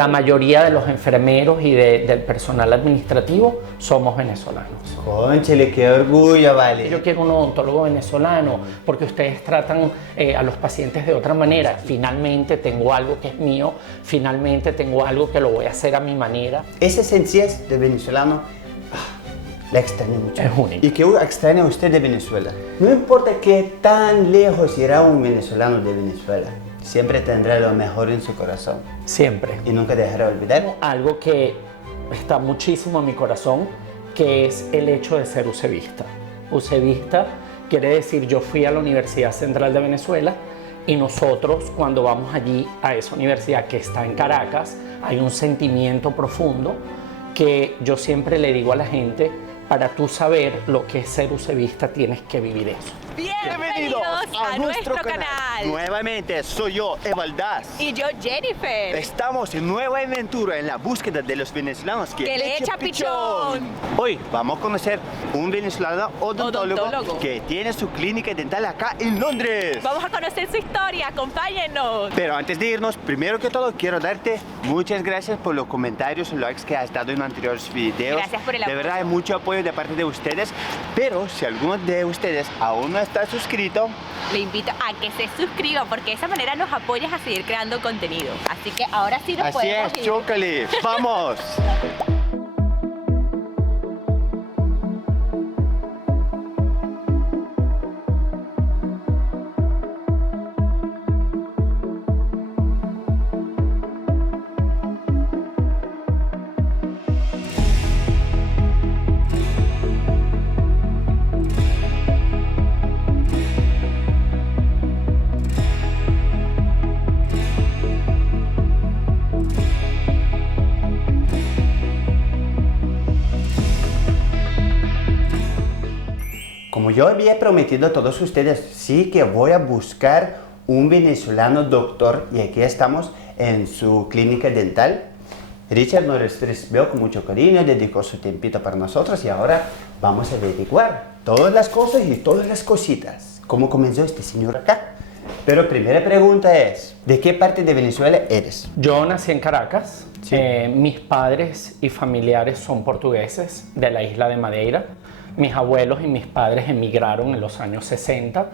La mayoría de los enfermeros y del personal administrativo somos venezolanos. Cónchale, qué orgullo, vale. Yo quiero un odontólogo venezolano porque ustedes tratan a los pacientes de otra manera. Finalmente tengo algo que es mío, finalmente tengo algo que lo voy a hacer a mi manera. Esa sencillez de venezolano, la extraño mucho. Es única. ¿Y qué extraña usted de Venezuela? No importa qué tan lejos irá un venezolano de Venezuela, siempre tendrá lo mejor en su corazón. Siempre. Y nunca dejará de olvidar. Algo que está muchísimo en mi corazón, que es el hecho de ser usevista. Usevista quiere decir, yo fui a la Universidad Central de Venezuela y nosotros cuando vamos allí a esa universidad que está en Caracas, hay un sentimiento profundo que yo siempre le digo a la gente, para tú saber lo que es ser usevista tienes que vivir eso. Bienvenidos a nuestro canal. Nuevamente soy yo, Evaldaz. Y yo, Jennifer. Estamos en nueva aventura en la búsqueda de los venezolanos Que le echa pichón. Hoy vamos a conocer un venezolano odontólogo Odontólogo. que tiene su clínica dental acá en Londres. Vamos a conocer su historia, acompáñennos. Pero antes de irnos, primero que todo quiero darte muchas gracias por los comentarios y likes que has dado en anteriores videos. Gracias por el De apoyo. verdad hay mucho apoyo de parte de ustedes. Pero si alguno de ustedes aún no está suscrito, Le invito a que se suscriba porque de esa manera nos apoyas a seguir creando contenido. Así que ahora sí nos así podemos es, ir. chócale. ¡Vamos! Como yo había prometido a todos ustedes, sí que voy a buscar un venezolano doctor y aquí estamos en su clínica dental. Richard nos recibió con mucho cariño, dedicó su tiempito para nosotros y ahora vamos a averiguar todas las cosas y todas las cositas. ¿Cómo comenzó este señor acá? Pero primera pregunta es, ¿de qué parte de Venezuela eres? Yo nací en Caracas, Sí. Mis padres y familiares son portugueses de la isla de Madeira. Mis abuelos y mis padres emigraron en los años 60.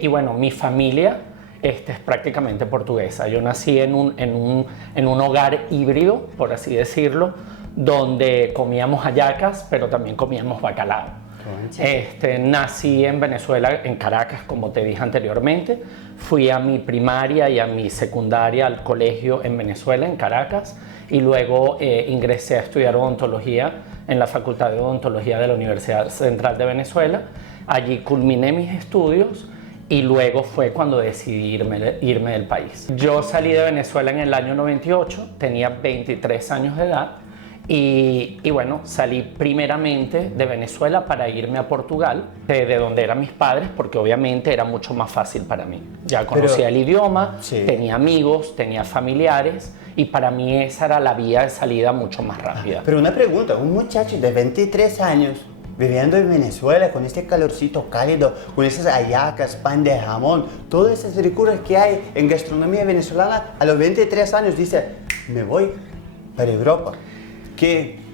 Y bueno, mi familia es prácticamente portuguesa. Yo nací en un hogar híbrido, por así decirlo, donde comíamos hallacas, pero también comíamos bacalao. Nací en Venezuela, en Caracas, como te dije anteriormente. Fui a mi primaria y a mi secundaria al colegio en Venezuela, en Caracas, y luego ingresé a estudiar odontología en la Facultad de Odontología de la Universidad Central de Venezuela. Allí culminé mis estudios y luego fue cuando decidí irme del país. Yo salí de Venezuela en el año 98, tenía 23 años de edad. Y bueno, salí primeramente de Venezuela para irme a Portugal, de donde eran mis padres, porque obviamente era mucho más fácil para mí. Ya conocía el idioma, Sí. tenía amigos, tenía familiares, y para mí esa era la vía de salida mucho más rápida. Pero una pregunta, un muchacho de 23 años viviendo en Venezuela con este calorcito cálido, con esas hallacas, pan de jamón, todas esas ricuras que hay en gastronomía venezolana, a los 23 años dice, me voy para Europa.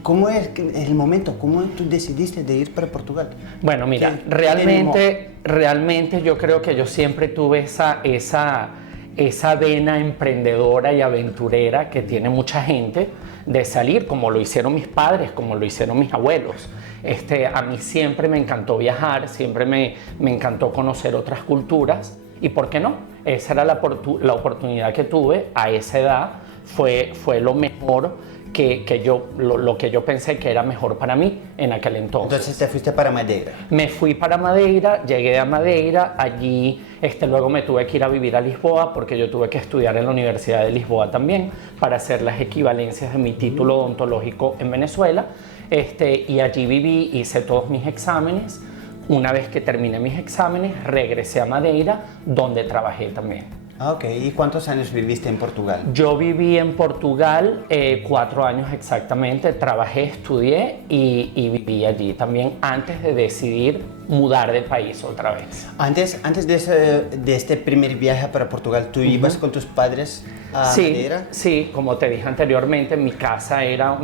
¿Cómo es el momento? ¿Cómo tú decidiste de ir para Portugal? Bueno, mira, ¿Qué te animó? realmente yo creo que yo siempre tuve esa vena emprendedora y aventurera que tiene mucha gente de salir, como lo hicieron mis padres, como lo hicieron mis abuelos. A mí siempre me encantó viajar, siempre me encantó conocer otras culturas y ¿por qué no? Esa era la oportunidad que tuve a esa edad, fue lo mejor lo que yo pensé que era mejor para mí en aquel entonces. Entonces te fuiste para Madeira. Me fui para Madeira, llegué a Madeira, allí luego me tuve que ir a vivir a Lisboa porque yo tuve que estudiar en la Universidad de Lisboa también para hacer las equivalencias de mi título odontológico en Venezuela. Y allí viví, hice todos mis exámenes. Una vez que terminé mis exámenes, regresé a Madeira, donde trabajé también. Ah, ok. ¿Y cuántos años viviste en Portugal? Yo viví en Portugal 4 años exactamente, trabajé, estudié y viví allí también antes de decidir mudar de país otra vez. Antes de este primer viaje para Portugal, ¿tú ibas con tus padres a Madeira? Sí, como te dije anteriormente, mi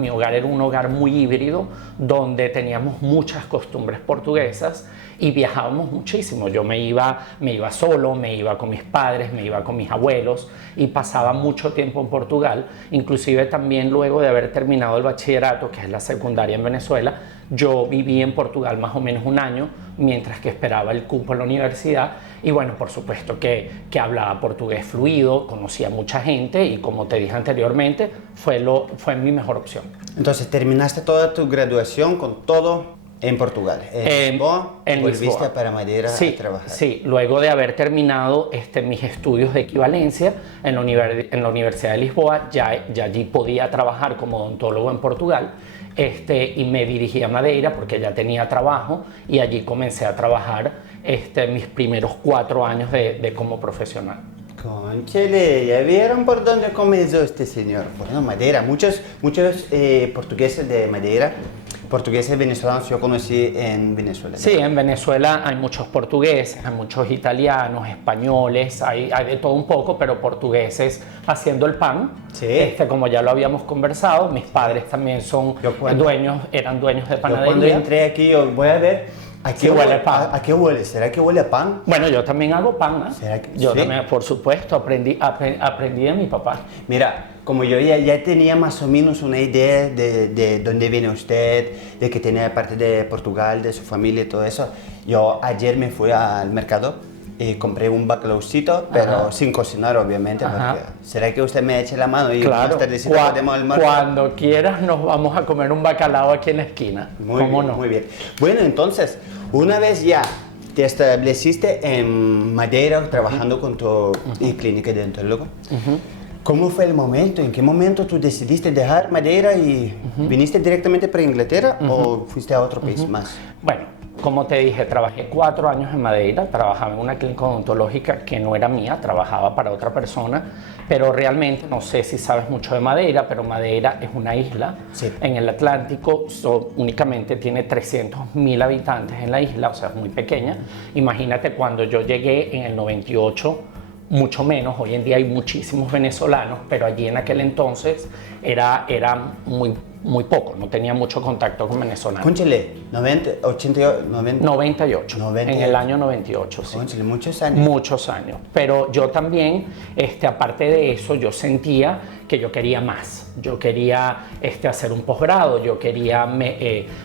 hogar era un hogar muy híbrido, donde teníamos muchas costumbres portuguesas y viajábamos muchísimo. Yo me iba solo, me iba con mis padres, me iba con mis abuelos y pasaba mucho tiempo en Portugal. Inclusive también luego de haber terminado el bachillerato, que es la secundaria en Venezuela, yo viví en Portugal más o menos un año mientras que esperaba el cupo en la universidad y bueno, por supuesto que hablaba portugués fluido, conocía mucha gente y como te dije anteriormente, fue mi mejor opción. Entonces terminaste toda tu graduación con todo en Portugal, en Lisboa, volviste Lisboa. para Madeira a trabajar. Sí, luego de haber terminado mis estudios de equivalencia en la Universidad de Lisboa, ya allí podía trabajar como odontólogo en Portugal. Y me dirigí a Madeira porque ya tenía trabajo y allí comencé a trabajar mis primeros 4 años de como profesional. Cónchale, ¿ya vieron por dónde comenzó este señor? Bueno, Madeira, muchos portugueses de Madeira, portugueses venezolanos yo conocí en Venezuela. Sí, en Venezuela hay muchos portugueses, hay muchos italianos, españoles, hay de todo un poco, pero portugueses haciendo el pan. Sí. Como ya lo habíamos conversado, mis padres también eran dueños de panadería. Yo cuando entré aquí, yo voy a ver. ¿A qué huele pan? ¿A qué huele? ¿Será que huele a pan? Bueno, yo también hago pan, ¿eh? ¿Será que Yo sí? también, por supuesto, aprendí de mi papá. Mira, como yo ya tenía más o menos una idea de dónde viene usted, de que tiene parte de Portugal, de su familia y todo eso, yo ayer me fui al mercado y compré un bacalaucito, pero sin cocinar obviamente, porque ¿será que usted me eche la mano y Claro, más tardecito podemos almorzar? cuando quieras nos vamos a comer un bacalao aquí en la esquina. ¿Cómo no? Muy bien. Bueno, entonces, una vez ya te estableciste en Madeira trabajando con tu clínica de odontólogo, ¿cómo fue el momento? ¿En qué momento tú decidiste dejar Madeira y viniste directamente para Inglaterra o fuiste a otro país más? Bueno, como te dije, trabajé 4 años en Madeira, trabajaba en una clínica odontológica que no era mía, trabajaba para otra persona, pero realmente no sé si sabes mucho de Madeira, pero Madeira es una isla en el Atlántico, únicamente tiene 300.000 habitantes en la isla, o sea, es muy pequeña. Imagínate cuando yo llegué en el 98, mucho menos, hoy en día hay muchísimos venezolanos, pero allí en aquel entonces era muy poco, no tenía mucho contacto con venezolanos. Cónchale, 98, en el año 98, sí. Cónchale, muchos años. Muchos años, pero yo también, aparte de eso, yo sentía que yo quería más. Yo quería hacer un posgrado, yo quería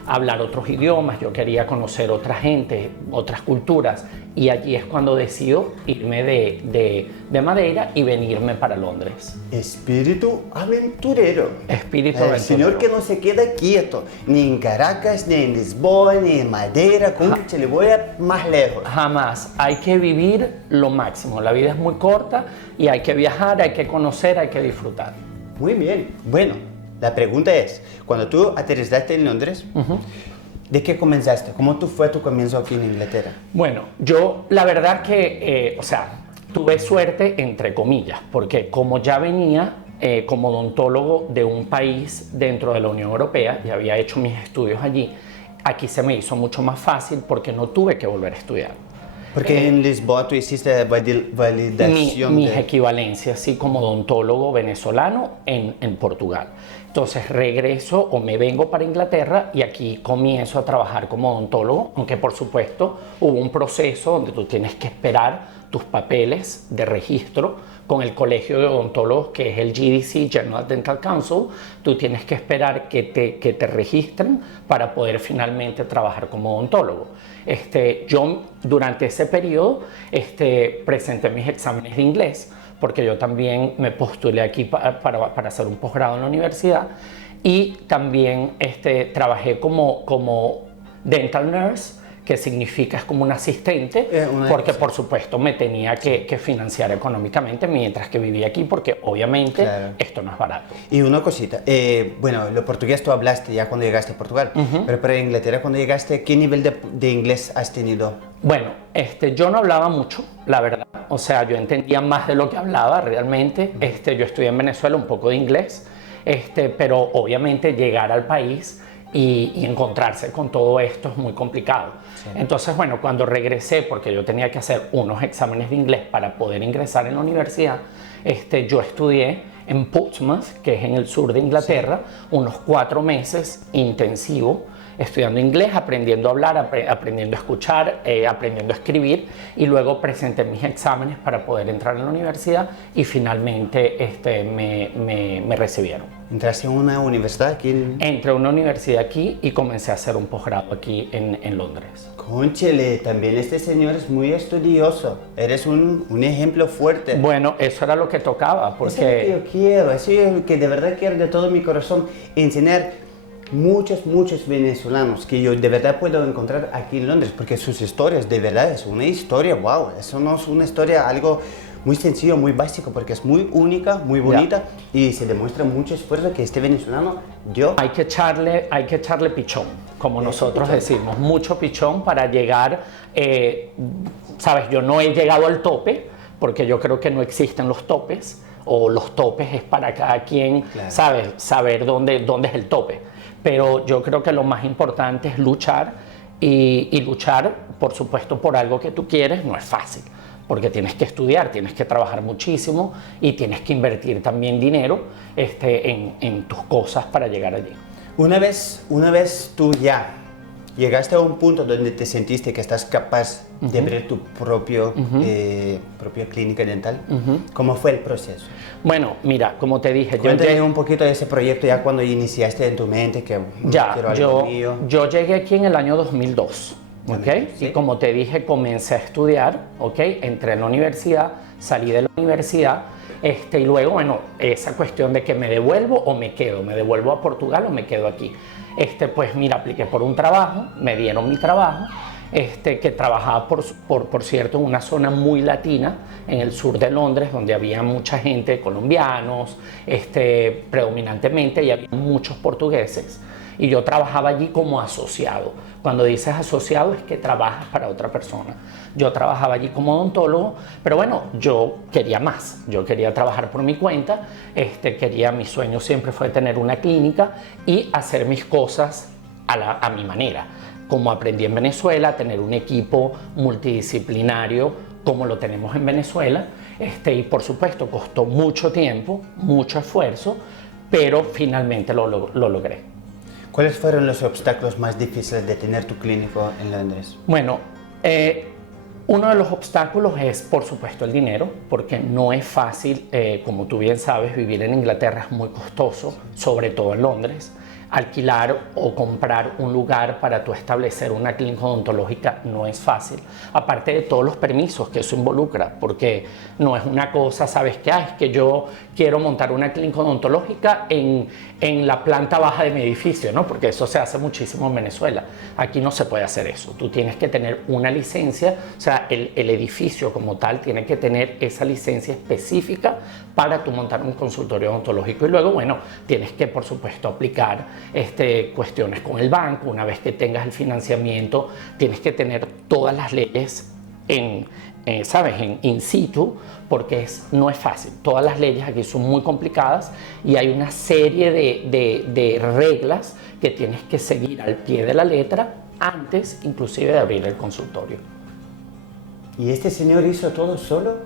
hablar otros idiomas, yo quería conocer otra gente, otras culturas. Y allí es cuando decido irme de Madeira y venirme para Londres. Espíritu aventurero. Espíritu El aventurero. señor que no se queda quieto, ni en Caracas, ni en Lisboa, ni en Madeira, se le voy a más lejos. Jamás. Hay que vivir lo máximo. La vida es muy corta y hay que viajar, hay que conocer, hay que disfrutar. Muy bien. Bueno, la pregunta es, cuando tú aterrizaste en Londres, ¿de qué comenzaste? ¿Cómo fue tu comienzo aquí en Inglaterra? Bueno, yo la verdad que, tuve suerte entre comillas, porque como ya venía como odontólogo de un país dentro de la Unión Europea y había hecho mis estudios allí, aquí se me hizo mucho más fácil porque no tuve que volver a estudiar. Porque en Lisboa tú hiciste validación Mis equivalencias, sí, como odontólogo venezolano en Portugal. Entonces regreso o me vengo para Inglaterra y aquí comienzo a trabajar como odontólogo, aunque por supuesto hubo un proceso donde tú tienes que esperar tus papeles de registro con el Colegio de Odontólogos, que es el GDC, General Dental Council. Tú tienes que esperar que te registren para poder finalmente trabajar como odontólogo. Yo durante ese periodo presenté mis exámenes de inglés, porque yo también me postulé aquí para hacer un posgrado en la universidad y también trabajé como dental nurse, que significa es como un asistente, porque por supuesto me tenía que financiar económicamente mientras que vivía aquí, porque obviamente esto no es barato. Y una cosita, bueno, lo portugués tú hablaste ya cuando llegaste a Portugal, pero para Inglaterra cuando llegaste, ¿qué nivel de inglés has tenido? Bueno, yo no hablaba mucho, la verdad, o sea, yo entendía más de lo que hablaba realmente. Yo estudié en Venezuela un poco de inglés, pero obviamente llegar al país y encontrarse con todo esto es muy complicado. Sí. Entonces, bueno, cuando regresé, porque yo tenía que hacer unos exámenes de inglés para poder ingresar en la universidad, yo estudié en Portsmouth, que es en el sur de Inglaterra, sí, unos 4 meses intensivo, estudiando inglés, aprendiendo a hablar, aprendiendo a escuchar, aprendiendo a escribir, y luego presenté mis exámenes para poder entrar en la universidad y finalmente me recibieron. ¿Entraste en una universidad aquí? Entré a una universidad aquí y comencé a hacer un posgrado aquí en Londres. Cónchale, también este señor es muy estudioso. Eres un ejemplo fuerte. Bueno, eso era lo que tocaba, porque... Eso es lo que yo quiero, eso es lo que de verdad quiero de todo mi corazón, enseñar muchos venezolanos que yo de verdad puedo encontrar aquí en Londres, porque sus historias de verdad es una historia, wow, eso no es una historia algo muy sencillo, muy básico, porque es muy única, muy bonita, y se demuestra mucho esfuerzo que este venezolano Hay que echarle pichón, como nosotros decimos, mucho pichón para llegar, sabes, yo no he llegado al tope, porque yo creo que no existen los topes, o los topes es para cada quien, claro, ¿sabes? Saber dónde es el tope. Pero yo creo que lo más importante es luchar, y luchar, por supuesto, por algo que tú quieres no es fácil, porque tienes que estudiar, tienes que trabajar muchísimo y tienes que invertir también dinero en tus cosas para llegar allí. Una vez tú ya llegaste a un punto donde te sentiste que estás capaz de abrir tu propia clínica dental, ¿cómo fue el proceso? Bueno, mira, como te dije... Cuéntame un poquito de ese proyecto ya cuando iniciaste en tu mente que quiero algo mío. Yo llegué aquí en el año 2002. ¿Okay? ¿Sí? Y como te dije, comencé a estudiar, ¿okay? Entré en la universidad, salí de la universidad, y luego, bueno, esa cuestión de que me devuelvo o me quedo, me devuelvo a Portugal o me quedo aquí. Pues mira, apliqué por un trabajo, me dieron mi trabajo, que trabajaba, por cierto, en una zona muy latina, en el sur de Londres, donde había mucha gente, colombianos, predominantemente, y había muchos portugueses. Y yo trabajaba allí como asociado. Cuando dices asociado es que trabajas para otra persona. Yo trabajaba allí como odontólogo, pero bueno, yo quería más. Yo quería trabajar por mi cuenta. Mi sueño siempre fue tener una clínica y hacer mis cosas a mi manera. Como aprendí en Venezuela, tener un equipo multidisciplinario como lo tenemos en Venezuela. Y por supuesto, costó mucho tiempo, mucho esfuerzo, pero finalmente lo logré. ¿Cuáles fueron los obstáculos más difíciles de tener tu clínico en Londres? Bueno, uno de los obstáculos es, por supuesto, el dinero, porque no es fácil, como tú bien sabes, vivir en Inglaterra es muy costoso, sobre todo en Londres. Alquilar o comprar un lugar para tú establecer una clínica odontológica no es fácil, aparte de todos los permisos que eso involucra, porque no es una cosa, ¿sabes qué? Es que yo quiero montar una clínica odontológica en la planta baja de mi edificio, ¿no? Porque eso se hace muchísimo en Venezuela. Aquí no se puede hacer eso. Tú tienes que tener una licencia, o sea, el edificio como tal tiene que tener esa licencia específica para tú montar un consultorio odontológico. Y luego, bueno, tienes que, por supuesto, aplicar cuestiones con el banco. Una vez que tengas el financiamiento, tienes que tener todas las leyes ¿sabes? In situ, porque no es fácil. Todas las leyes aquí son muy complicadas y hay una serie de reglas que tienes que seguir al pie de la letra antes inclusive de abrir el consultorio. ¿Y este señor hizo todo solo?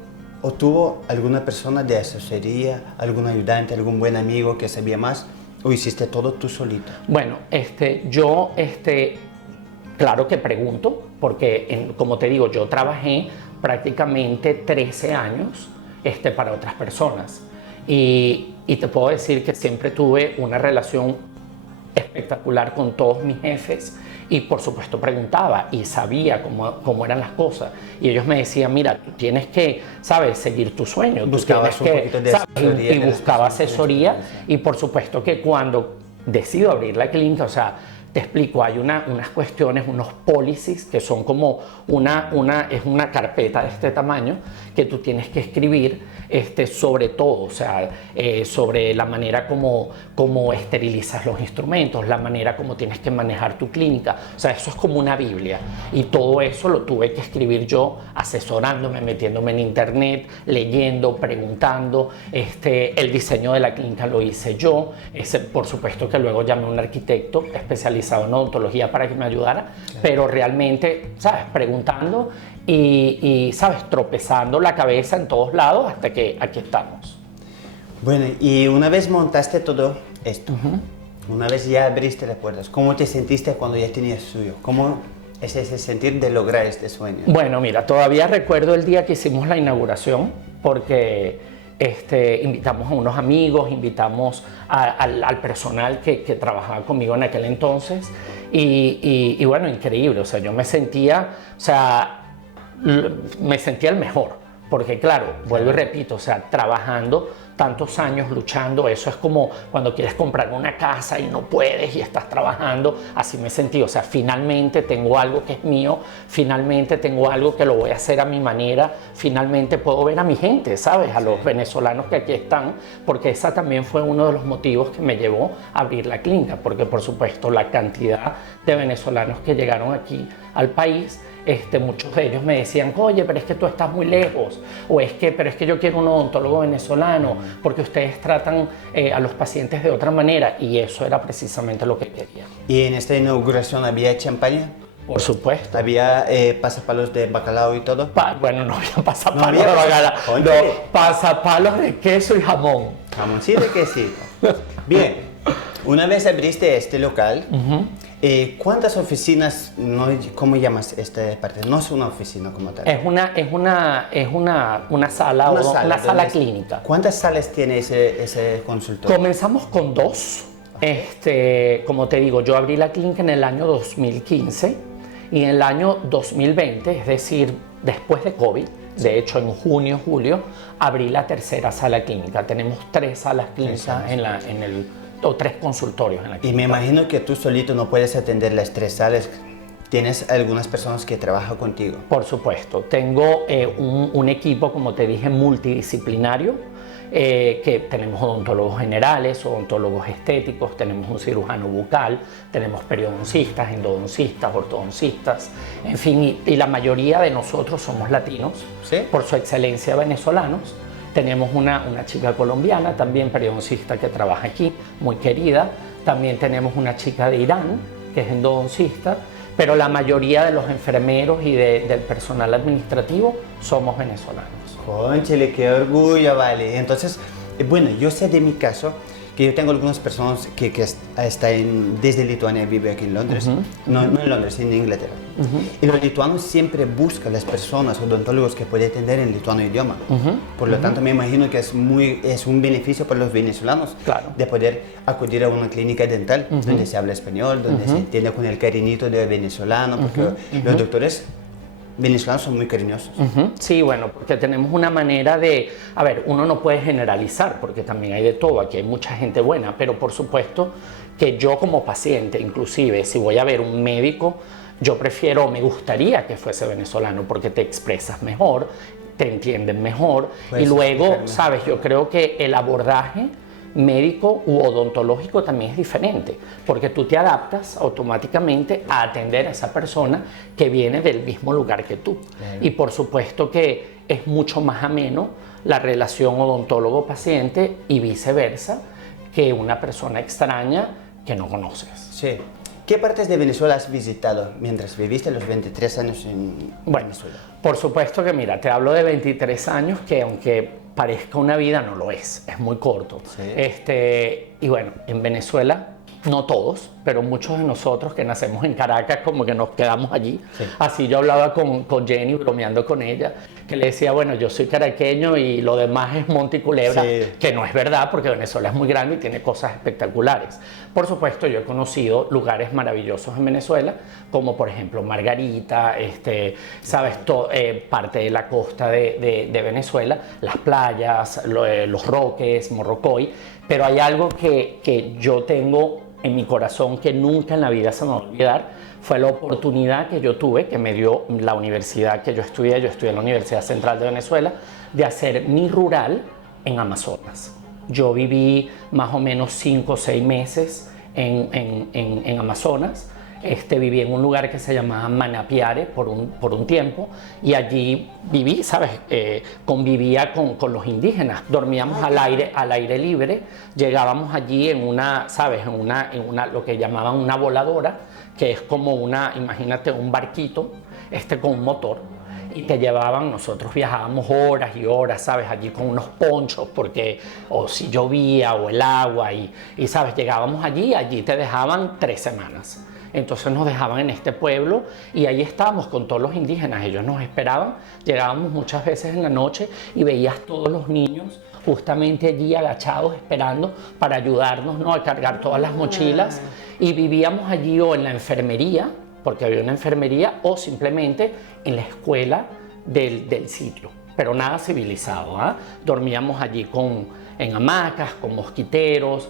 ¿O tuvo alguna persona de asesoría, algún ayudante, algún buen amigo que sabía más? ¿O hiciste todo tú solito? Bueno, claro que pregunto, porque como te digo, yo trabajé prácticamente 13 años para otras personas. Y te puedo decir que siempre tuve una relación espectacular con todos mis jefes y por supuesto preguntaba y sabía cómo eran las cosas. Y ellos me decían, mira, tú tienes que, ¿sabes?, seguir tu sueño. Buscabas un poquito de asesoría. Y buscaba asesoría y por supuesto que cuando decido abrir la clínica, o sea, te explico, hay unas cuestiones, unos policies que son como es una carpeta de este tamaño que tú tienes que escribir sobre todo, o sea, sobre la manera como esterilizas los instrumentos, la manera como tienes que manejar tu clínica, o sea, eso es como una Biblia y todo eso lo tuve que escribir yo asesorándome, metiéndome en internet, leyendo, preguntando, el diseño de la clínica lo hice yo, por supuesto que luego llamé a un arquitecto especializado en odontología para que me ayudara, pero realmente, ¿sabes? Preguntando y ¿sabes? Tropezando la cabeza en todos lados hasta que aquí estamos. Bueno, y una vez montaste todo esto, una vez ya abriste las puertas, ¿cómo te sentiste cuando ya tenías suyo? ¿Cómo es ese sentir de lograr este sueño? Bueno, mira, todavía recuerdo el día que hicimos la inauguración porque invitamos a unos amigos, invitamos al personal que trabajaba conmigo en aquel entonces y bueno, increíble, o sea, yo me sentía el mejor, porque claro, vuelvo y repito, o sea, trabajando tantos años luchando, eso es como cuando quieres comprar una casa y no puedes y estás trabajando, así me sentí, o sea, finalmente tengo algo que es mío, finalmente tengo algo que lo voy a hacer a mi manera, finalmente puedo ver a mi gente, ¿sabes? A los venezolanos que aquí están, porque esa también fue uno de los motivos que me llevó a abrir la clínica, porque por supuesto la cantidad de venezolanos que llegaron aquí al país, muchos de ellos me decían, oye, pero es que tú estás muy lejos, pero es que yo quiero un odontólogo venezolano, porque ustedes tratan a los pacientes de otra manera, y eso era precisamente lo que quería. ¿Y en esta inauguración había champaña? Por supuesto. ¿Había pasapalos de bacalao y todo? Bueno, no había pasapalos ¿No había de bacalao, Oye. no, pasapalos de queso y jamón. Jamoncito y quesito. Bien, una vez abriste este local, ¿cuántas oficinas, cómo llamas esta parte? No es una oficina como tal. Es una sala, una sala clínica. ¿Cuántas salas tiene ese consultorio? Comenzamos con 2. Como te digo, yo abrí la clínica en el año 2015 y en el año 2020, es decir, después de COVID, de hecho en junio, julio, abrí la tercera sala clínica. Tenemos 3 salas clínicas o 3 consultorios en la clínica. Y me imagino que tú solito no puedes atender las 3 salas. ¿Tienes algunas personas que trabajan contigo? Por supuesto. Tengo un equipo, como te dije, multidisciplinario, que tenemos odontólogos generales, odontólogos estéticos, tenemos un cirujano bucal, tenemos periodoncistas, endodoncistas, ortodoncistas, en fin, y la mayoría de nosotros somos latinos, ¿sí? Por su excelencia venezolanos. Tenemos una chica colombiana, también periodoncista, que trabaja aquí, muy querida. También tenemos una chica de Irán, que es endodoncista, pero la mayoría de los enfermeros y del personal administrativo somos venezolanos. Cónchale, qué orgullo, vale. Entonces, bueno, yo sé de mi caso que yo tengo algunas personas que están desde Lituania, viven aquí en Londres, no en Londres, en Inglaterra. Y los lituanos siempre buscan las personas, odontólogos que pueden atender en lituano idioma. Por lo tanto, me imagino que es un beneficio para los venezolanos, claro, de poder acudir a una clínica dental donde se habla español, donde se entiende con el cariñito de venezolano, porque los doctores venezolanos son muy cariñosos. Sí, bueno, porque tenemos una manera de... A ver, uno no puede generalizar, porque también hay de todo, aquí hay mucha gente buena, pero por supuesto que yo como paciente, inclusive si voy a ver un médico, yo me gustaría que fuese venezolano, porque te expresas mejor, te entienden mejor, y luego, sabes, yo creo que el abordaje médico u odontológico también es diferente, porque tú te adaptas automáticamente a atender a esa persona que viene del mismo lugar que tú. Y por supuesto que es mucho más ameno la relación odontólogo-paciente y viceversa que una persona extraña que no conoces. Sí. ¿Qué partes de Venezuela has visitado mientras viviste los 23 años en Venezuela? Por supuesto que mira, te hablo de 23 años que aunque parezca una vida, no lo es muy corto. Sí. Y bueno, en Venezuela, no todos, pero muchos de nosotros que nacemos en Caracas como que nos quedamos allí. Sí. Así yo hablaba con Jenny, bromeando con ella, que le decía, bueno, yo soy caraqueño y lo demás es monte y culebra, sí, que no es verdad porque Venezuela es muy grande y tiene cosas espectaculares. Por supuesto, yo he conocido lugares maravillosos en Venezuela, como por ejemplo Margarita, sabes, parte de la costa de Venezuela, las playas, los Roques, Morrocoy, Pero hay algo que yo tengo en mi corazón que nunca en la vida se me va a olvidar, fue la oportunidad que yo tuve, que me dio la universidad que yo estudié en la Universidad Central de Venezuela, de hacer mi rural en Amazonas. Yo viví más o menos 5 o 6 meses en Amazonas. Viví en un lugar que se llamaba Manapiare por un tiempo, y allí viví, ¿sabes? Convivía con los indígenas, dormíamos al aire libre, llegábamos allí en una, ¿sabes? En una lo que llamaban una voladora, que es como imagínate un barquito con un motor, y te llevaban, nosotros viajábamos horas y horas, ¿sabes? Allí con unos ponchos, porque o si llovía o el agua, y ¿sabes? Llegábamos allí te dejaban 3 semanas. Entonces nos dejaban en este pueblo y ahí estábamos con todos los indígenas, ellos nos esperaban, llegábamos muchas veces en la noche y veías todos los niños justamente allí agachados esperando para ayudarnos, ¿no? A cargar todas las mochilas, y vivíamos allí o en la enfermería, porque había una enfermería, o simplemente en la escuela del sitio, pero nada civilizado, ¿ah? Dormíamos allí en hamacas, con mosquiteros,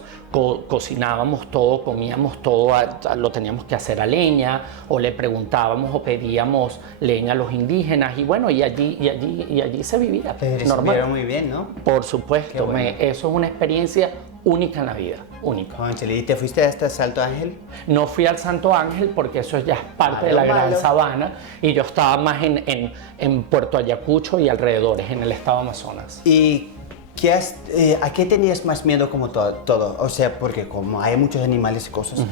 cocinábamos todo, comíamos todo, lo teníamos que hacer a leña, o le preguntábamos o pedíamos leña a los indígenas, y bueno, y allí se vivía. Te recibieron muy bien, ¿no? Por supuesto, bueno. eso es una experiencia única en la vida, única. Cónchale, ¿y te fuiste hasta Salto Ángel? No fui al Santo Ángel porque eso ya es parte de la Gran Sabana, y yo estaba más en Puerto Ayacucho y alrededores, en el estado Amazonas. ¿Y a qué tenías más miedo como todo? O sea, porque como hay muchos animales y cosas,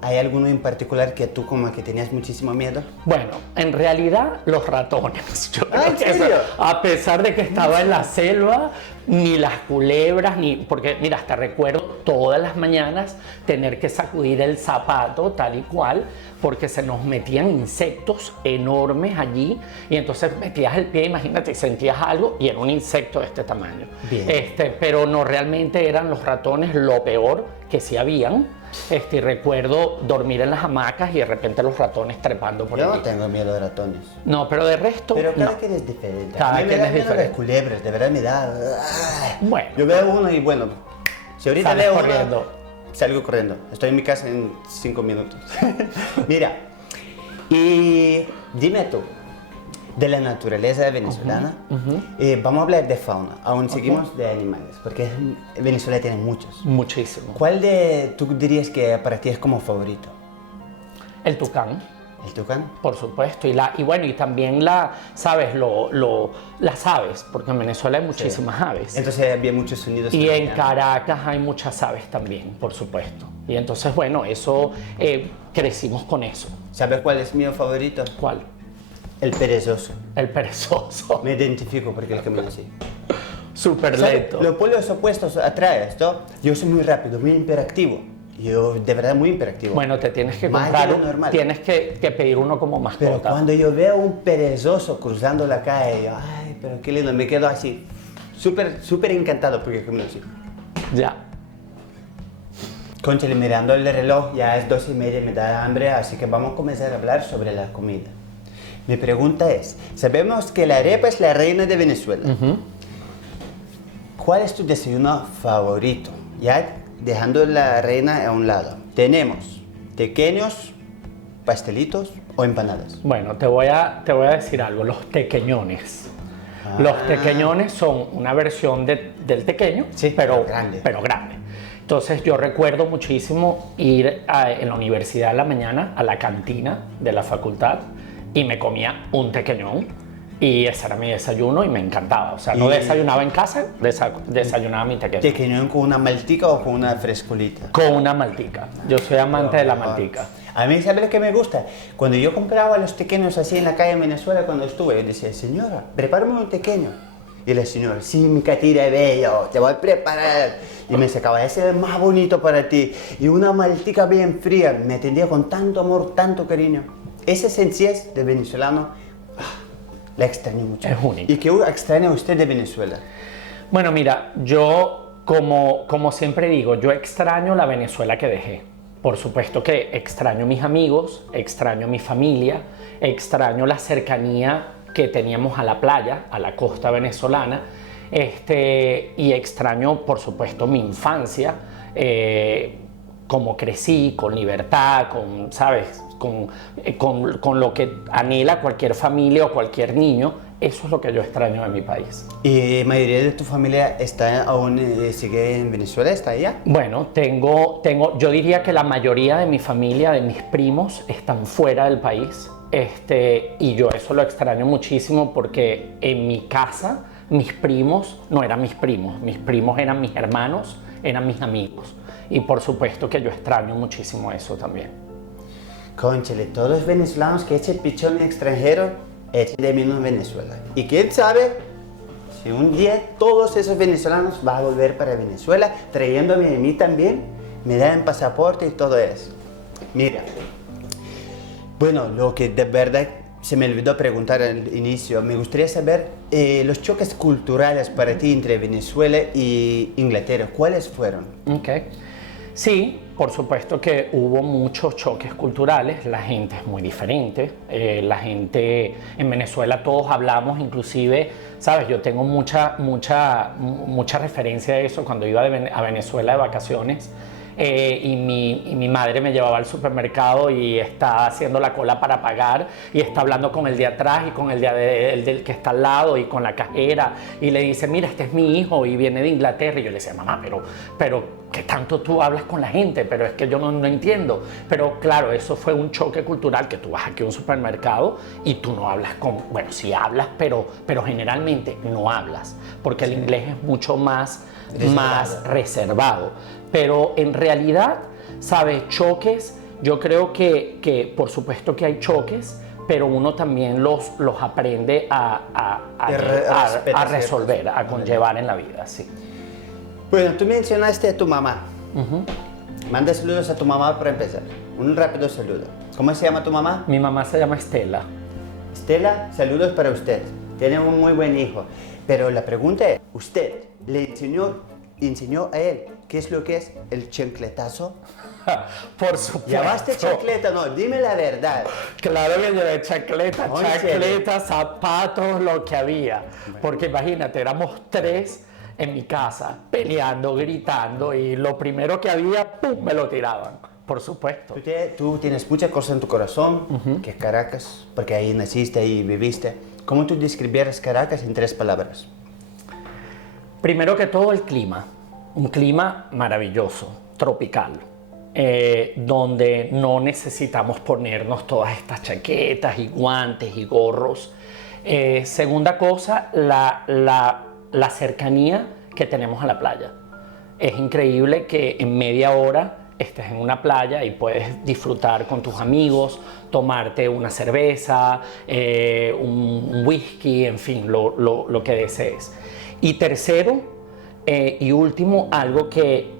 ¿hay alguno en particular que tú como que tenías muchísimo miedo? Bueno, en realidad los ratones. Yo creo ¿en que serio? a pesar de que estaba en la selva, ni las culebras, porque mira, hasta recuerdo todas las mañanas tener que sacudir el zapato tal y cual, porque se nos metían insectos enormes allí, y entonces metías el pie, imagínate, sentías algo y era un insecto de este tamaño. Bien. Pero no, realmente eran los ratones lo peor que sí habían. Y recuerdo dormir en las hamacas y de repente los ratones trepando por Yo allí. no tengo miedo de ratones. No, pero de resto, Pero cada no. quien es diferente. Cada a mí me quien da es miedo diferente. las culebras, de verdad me da... Bueno. Yo veo uno y bueno, si ahorita Sales veo corriendo. uno, salgo corriendo. Estoy en mi casa en 5 minutos. Mira, y dime tú, de la naturaleza venezolana, vamos a hablar de fauna, aún seguimos de animales, porque Venezuela tiene muchos. Muchísimo. ¿Cuál tú dirías que para ti es como favorito? El tucán, ¿El tucán? por supuesto. Y bueno, y también ¿sabes? Las aves, porque en Venezuela hay muchísimas aves. Entonces había muchos sonidos. Y en también. Caracas hay muchas aves también, por supuesto. Y entonces, bueno, eso, crecimos con eso. ¿Sabes cuál es mi favorito? ¿Cuál? El perezoso. El perezoso. Me identifico porque él camina así. Súper ¿Sabes? lento. Los polos opuestos atraen esto. Yo soy muy rápido, muy hiperactivo. Yo de verdad muy hiperactivo. Bueno, te tienes que Más comprar, de lo normal. tienes que pedir uno como Pero mascota. cuando yo veo un perezoso cruzando la calle, yo, ay, pero qué lindo, me quedo así, súper encantado porque camino así. Ya. Cónchale, mirando el reloj, ya es 2:30, me da hambre, así que vamos a comenzar a hablar sobre la comida. Mi pregunta es, sabemos que la arepa es la reina de Venezuela. ¿Cuál es tu desayuno favorito? Ya dejando la reina a un lado. Tenemos pequeños, pastelitos o empanadas. Bueno, te voy a decir algo, los tequeñones. Los tequeñones son una versión del tequeño, Sí, pero grande. grande. Entonces yo recuerdo muchísimo ir en la universidad a la mañana a la cantina de la facultad y me comía un tequeñón, y ese era mi desayuno y me encantaba. O sea, no Y- desayunaba en casa, desayunaba mi tequeñón. ¿Pequeño con una maltica o con una frescolita? Con una maltica. Yo soy amante de la maltica. A mí, ¿sabes lo que me gusta? Cuando yo compraba los tequeños así en la calle en Venezuela cuando estuve, yo decía, señora, prepárame un tequeño. Y la señora, sí, mi catira es bello, te voy a preparar. Y me sacaba, ese es más bonito para ti. Y una maltica bien fría, me atendía con tanto amor, tanto cariño. Esa sencillez de venezolano, la extraño mucho. Es única. ¿Y qué extraña usted de Venezuela? Bueno, mira, yo, como siempre digo, yo extraño la Venezuela que dejé. Por supuesto que extraño mis amigos, extraño mi familia, extraño la cercanía que teníamos a la playa, a la costa venezolana, Y extraño, por supuesto, mi infancia, cómo crecí, con libertad, con, ¿sabes? Con lo que anhela cualquier familia o cualquier niño. Eso es lo que yo extraño de mi país. ¿Y la mayoría de tu familia está aún, sigue en Venezuela? ¿Está allá? Bueno, yo diría que la mayoría de mi familia, de mis primos, están fuera del país. Y yo eso lo extraño muchísimo porque en mi casa mis primos no eran mis primos eran mis hermanos, eran mis amigos. Y por supuesto que yo extraño muchísimo eso también. Cónchale, todos los venezolanos que echen pichón en extranjero, echen de menos Venezuela. Y quién sabe si un día todos esos venezolanos van a volver para Venezuela, trayéndome a mí también, me dan pasaporte y todo eso. Mira, bueno, lo que de verdad se me olvidó preguntar al inicio, me gustaría saber los choques culturales para ti entre Venezuela y Inglaterra, ¿cuáles fueron? Okay. Sí, por supuesto que hubo muchos choques culturales, la gente es muy diferente, la gente en Venezuela todos hablamos, inclusive, sabes, yo tengo mucha referencia a eso cuando iba a Venezuela de vacaciones. Y mi madre me llevaba al supermercado y está haciendo la cola para pagar y está hablando con el de atrás y con el del que está al lado y con la cajera y le dice, mira, este es mi hijo y viene de Inglaterra. Y yo le decía, mamá, pero ¿qué tanto tú hablas con la gente? Pero es que yo no entiendo. Pero claro, eso fue un choque cultural, que tú vas aquí a un supermercado y tú no hablas bueno, sí hablas, pero generalmente no hablas, porque el inglés es mucho más reservado. Pero en realidad, ¿sabes? Choques, yo creo que por supuesto que hay choques, pero uno también los aprende a resolver, a conllevar en la vida, sí. Bueno, tú mencionaste a tu mamá. Manda saludos a tu mamá para empezar. Un rápido saludo. ¿Cómo se llama tu mamá? Mi mamá se llama Estela. Estela, saludos para usted. Tiene un muy buen hijo. Pero la pregunta es, ¿usted le enseñó a él qué es lo que es el chancletazo? Por supuesto. ¿Llevaste chancleta? No, dime la verdad. Claro que llevé chancleta, zapatos, lo que había. Porque imagínate, éramos 3 en mi casa, peleando, gritando, y lo primero que había, ¡pum!, me lo tiraban. Por supuesto. Tú tienes muchas cosas en tu corazón, que es Caracas, porque ahí naciste, ahí viviste. ¿Cómo tú describieras Caracas en 3 palabras? Primero que todo, el clima. Un clima maravilloso, tropical, donde no necesitamos ponernos todas estas chaquetas y guantes y gorros. Segunda cosa, la cercanía que tenemos a la playa. Es increíble que en media hora estés en una playa y puedes disfrutar con tus amigos, tomarte una cerveza, un whisky, en fin, lo que desees. Y tercero y último, algo que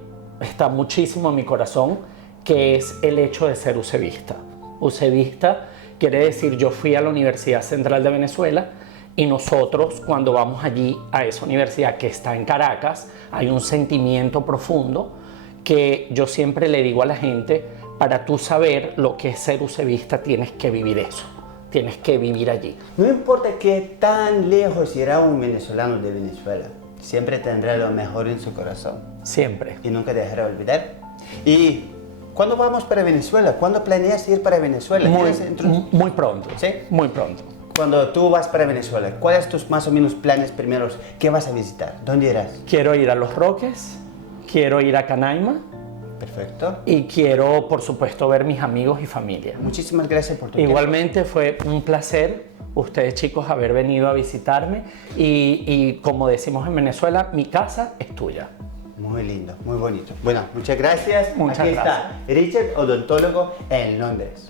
está muchísimo en mi corazón, que es el hecho de ser UCEBista. UCEBista quiere decir, yo fui a la Universidad Central de Venezuela y nosotros cuando vamos allí a esa universidad que está en Caracas, hay un sentimiento profundo que yo siempre le digo a la gente, para tú saber lo que es ser UCEBista tienes que vivir eso, tienes que vivir allí. No importa qué tan lejos irá un venezolano de Venezuela, siempre tendrá lo mejor en su corazón. Siempre. Y nunca dejará de olvidar. ¿Y cuándo vamos para Venezuela? ¿Cuándo planeas ir para Venezuela? Muy pronto. ¿Sí? Muy pronto. Cuando tú vas para Venezuela, ¿cuáles son tus más o menos planes primeros? ¿Qué vas a visitar? ¿Dónde irás? Quiero ir a Los Roques, quiero ir a Canaima. Perfecto. Y quiero, por supuesto, ver mis amigos y familia. Muchísimas gracias por tu tiempo. Igualmente fue un placer, ustedes chicos, haber venido a visitarme y como decimos en Venezuela, mi casa es tuya. Muy lindo, muy bonito. Bueno, muchas gracias. Muchas Aquí gracias. está Richard, odontólogo en Londres.